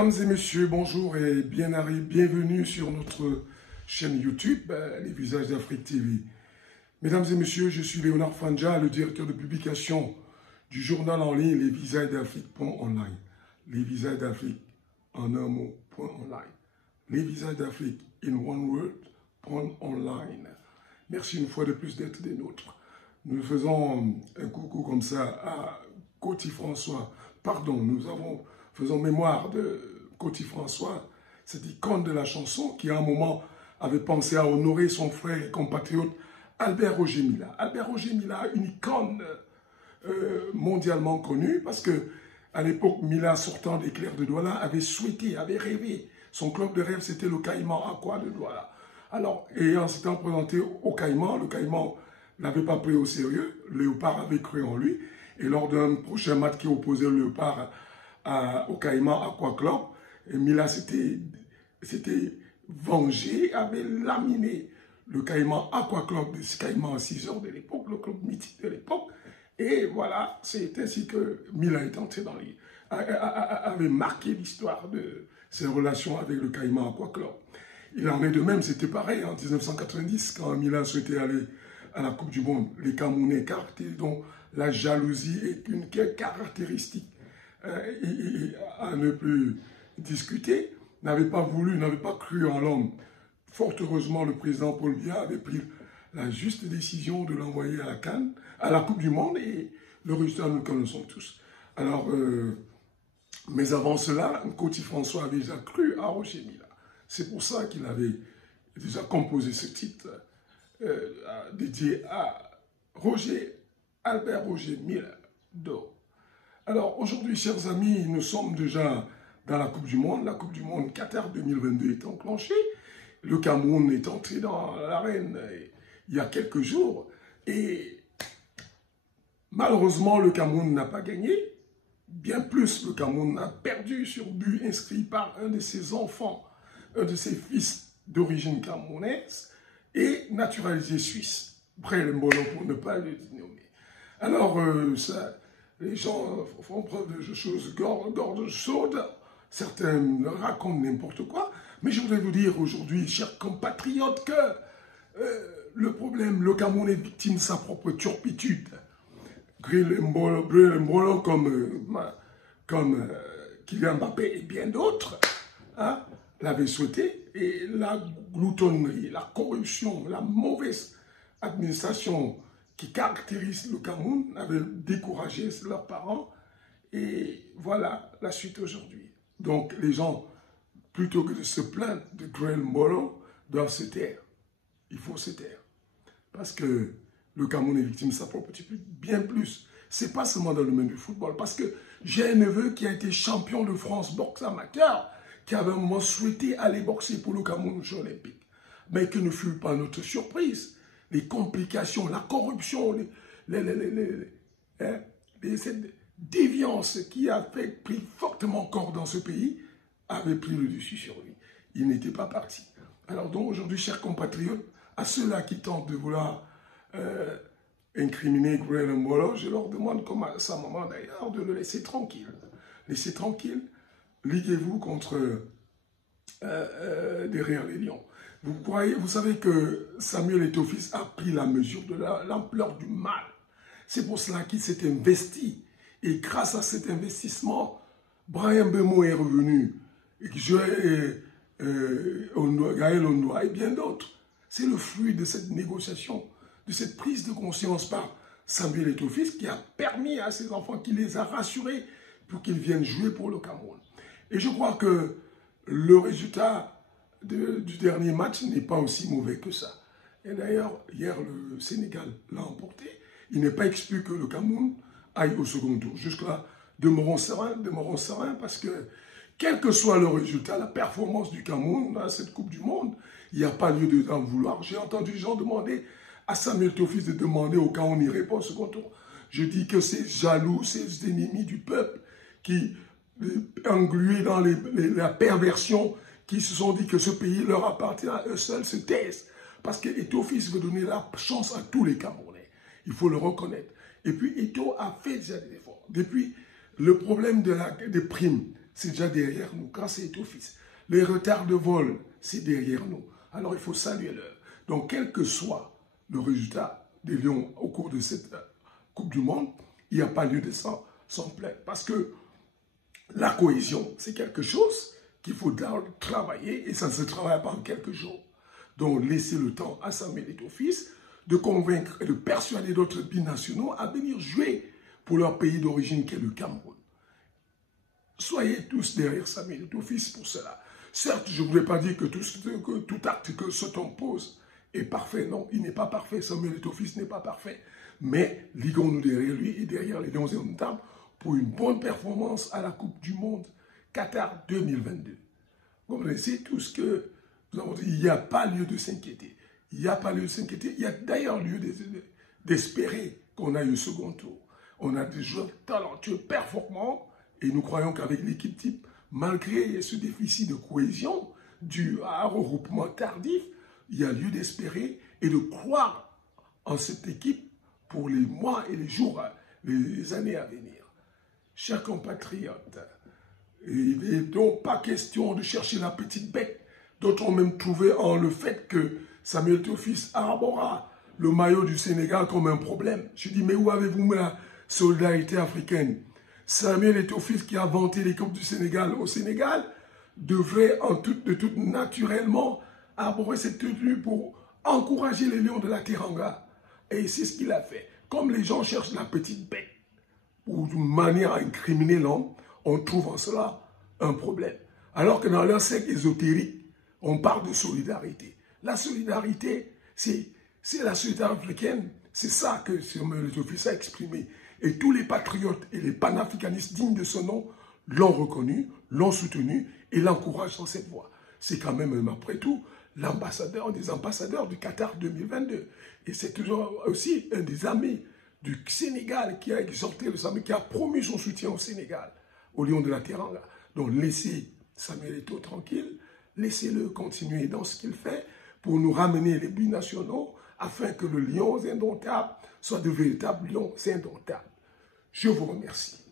Mesdames et messieurs, bonjour et bienvenue sur notre chaîne YouTube, Les Visages d'Afrique TV. Mesdames et messieurs, je suis Léonard Fanja, le directeur de publication du journal en ligne Les Visages d'Afrique.online. Les Visages d'Afrique en un mot, .online. Les Visages d'Afrique in one word, .online. Merci une fois de plus d'être des nôtres. Nous faisons un coucou comme ça à Coty François. Pardon, faisons mémoire de Coty François, cette icône de la chanson qui à un moment avait pensé à honorer son frère et compatriote Albert Roger Mila. Albert Roger Mila, une icône mondialement connue parce que à l'époque, Mila, sortant des Clercs de Douala, avait souhaité, avait rêvé. Son club de rêve, c'était le Caïman Aqua de Douala. Alors, et en s'étant présenté au Caïman, le Caïman n'avait pas pris au sérieux. Léopard avait cru en lui. Et lors d'un prochain match qui opposait le Léopard au Caïman Aqua Club, et Mila s'était vengé, avait laminé le Caïman Aqua Club de ce Caïman à 6 heures de l'époque, le club mythique de l'époque. Et voilà, c'est ainsi que Mila est entré dans avait marqué l'histoire de ses relations avec le Caïman Aqua Club. Il en est de même, c'était pareil en 1990, quand Mila souhaitait aller à la Coupe du Monde. Les Camerounais, dont la jalousie est une caractéristique à ne plus discuter, n'avait pas cru en l'homme. Fort heureusement, le président Paul Biya avait pris la juste décision de l'envoyer à la CAN, à la Coupe du Monde, et le résultat, nous le connaissons tous. Alors, mais avant cela, Coty François avait déjà cru à Roger Mila. C'est pour ça qu'il avait déjà composé ce titre dédié à Albert Roger Miller d'Or. Alors aujourd'hui, chers amis, nous sommes déjà dans la Coupe du Monde. La Coupe du Monde Qatar 2022 est enclenchée. Le Cameroun est entré dans l'arène il y a quelques jours. Et malheureusement, le Cameroun n'a pas gagné. Bien plus, le Cameroun a perdu sur but inscrit par un de ses enfants, un de ses fils d'origine camerounaise et naturalisé suisse. Brel Mbolo pour ne pas le nommer. Alors, les gens font preuve de choses gorge chaude. Certains racontent n'importe quoi. Mais je voudrais vous dire aujourd'hui, chers compatriotes, que le problème, le Cameroun est victime de sa propre turpitude. Brel Mbolo comme Kylian Mbappé et bien d'autres, hein, l'avaient souhaité. Et la gloutonnerie, la corruption, la mauvaise administration qui caractérise le Cameroun avait découragé leurs parents. Et voilà la suite aujourd'hui. Donc les gens, plutôt que de se plaindre de Brel Mbolo, doivent se taire. Il faut se taire. Parce que le Cameroun est victime de sa propre turpitude, bien plus. Ce n'est pas seulement dans le domaine du football. Parce que j'ai un neveu qui a été champion de France boxe amateur, qui avait un moment souhaité aller boxer pour le Cameroun aux Jeux Olympiques. Mais que ne fut pas notre surprise. Les complications, la corruption, cette déviance qui a pris fortement corps dans ce pays, avait pris le dessus sur lui. Il n'était pas parti. Alors donc aujourd'hui, chers compatriotes, à ceux-là qui tentent de vouloir incriminer Brel Mbolo, je leur demande, comme à sa maman d'ailleurs, de le laisser tranquille. Laissez tranquille, liguez-vous contre derrière les lions. Vous savez que Samuel Eto'o-Fils a pris la mesure de l'ampleur du mal. C'est pour cela qu'il s'est investi. Et grâce à cet investissement, Brahim Mbeumo est revenu. Gaël Ondoa et bien d'autres. C'est le fruit de cette négociation, de cette prise de conscience par Samuel Eto'o-Fils qui a permis à ses enfants, qui les a rassurés pour qu'ils viennent jouer pour le Cameroun. Et je crois que le résultat du dernier match n'est pas aussi mauvais que ça. Et d'ailleurs, hier, le Sénégal l'a emporté. Il n'est pas exclu que le Cameroun aille au second tour. Jusque-là, demeurons sereins, parce que, quel que soit le résultat, la performance du Cameroun dans cette Coupe du Monde, il n'y a pas lieu d'en vouloir. J'ai entendu des gens demander à Samuel Eto'o-Fils de demander au cas où on n'irait pas au second tour. Je dis que ces jaloux, ces ennemis du peuple qui, englués dans la perversion, qui se sont dit que ce pays leur appartient à eux seuls, se taisent. Parce que Eto'o-Fils veut donner la chance à tous les Camerounais. Il faut le reconnaître. Et puis Eto'o a fait déjà des efforts. Depuis, le problème des primes, c'est déjà derrière nous, grâce à Eto'o-Fils. Les retards de vol, c'est derrière nous. Alors il faut saluer l'heure. Donc quel que soit le résultat des Lions au cours de cette Coupe du Monde, il n'y a pas lieu de s'en plaindre. Parce que la cohésion, c'est quelque chose qu'il faut travailler et ça ne se travaille pas en quelques jours. Donc, laissez le temps à Samuel Eto'o-Fils de convaincre et de persuader d'autres binationaux à venir jouer pour leur pays d'origine qui est le Cameroun. Soyez tous derrière Samuel Eto'o-Fils pour cela. Certes, je ne voulais pas dire que tout acte que cet homme pose est parfait. Non, il n'est pas parfait. Samuel Eto'o-Fils n'est pas parfait. Mais liguons-nous derrière lui et derrière les Lions indomptables pour une bonne performance à la Coupe du Monde Qatar 2022. Vous connaissez tout ce que nous avons dit. Il n'y a pas lieu de s'inquiéter. Il n'y a pas lieu de s'inquiéter. Il y a d'ailleurs lieu d'espérer qu'on aille au second tour. On a des joueurs talentueux, performants, et nous croyons qu'avec l'équipe type, malgré ce déficit de cohésion dû à un regroupement tardif, il y a lieu d'espérer et de croire en cette équipe pour les mois et les jours, les années à venir. Chers compatriotes, il n'est donc pas question de chercher la petite bête. D'autres ont même trouvé en le fait que Samuel Eto'o-Fils arbora le maillot du Sénégal comme un problème. Je dis, mais où avez-vous mis la solidarité africaine? Samuel Eto'o-Fils qui a vanté les Coupes du Sénégal au Sénégal devrait de tout naturellement arborer cette tenue pour encourager les Lions de la Teranga. Et c'est ce qu'il a fait. Comme les gens cherchent la petite bête ou d'une manière à incriminer l'homme, on trouve en cela un problème. Alors que dans leur secte ésotérique, on parle de solidarité. La solidarité, c'est la société africaine. C'est ça que Samuel Eto'o a exprimé. Et tous les patriotes et les panafricanistes dignes de ce nom l'ont reconnu, l'ont soutenu et l'encouragent dans cette voie. C'est quand même, après tout, l'ambassadeur des ambassadeurs du Qatar 2022. Et c'est toujours aussi un des amis du Sénégal qui a exhorté le Sénégal, qui a promu son soutien au Sénégal, au Lion de la Teranga. Donc laissez Samuel Eto'o tranquille, laissez-le continuer dans ce qu'il fait pour nous ramener les binationaux afin que le Lion indomptable soit de véritables lions indomptables. Je vous remercie.